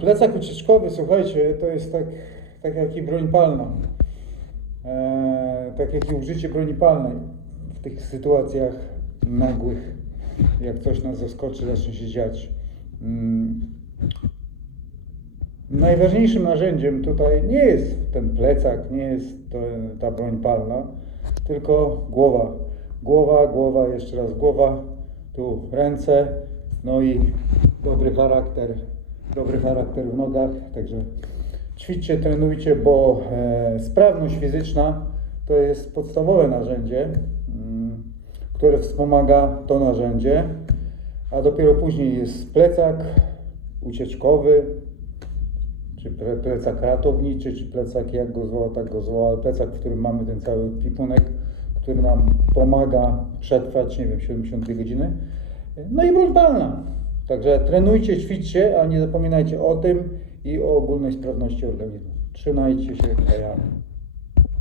Plecak ucieczkowy, słuchajcie, to jest tak, tak jak i broń palna. E, tak jak i użycie broni palnej w tych sytuacjach nagłych, jak coś nas zaskoczy, zacznie się dziać. Mm. Najważniejszym narzędziem tutaj nie jest ten plecak, nie jest to, ta broń palna, tylko głowa. Głowa, głowa, jeszcze raz głowa, tu ręce, no i dobry charakter, dobry charakter w nogach, także ćwiczcie, trenujcie, bo e, sprawność fizyczna to jest podstawowe narzędzie, mm, które wspomaga to narzędzie, a dopiero później jest plecak ucieczkowy, czy ple- plecak ratowniczy, czy plecak jak go zwoła, tak go zwoła, ale plecak, w którym mamy ten cały kwipunek, który nam pomaga przetrwać, nie wiem, 72 godziny. No i broń palna. Także trenujcie, ćwiczcie, ale nie zapominajcie o tym i o ogólnej sprawności organizmu. Trzymajcie się, ja.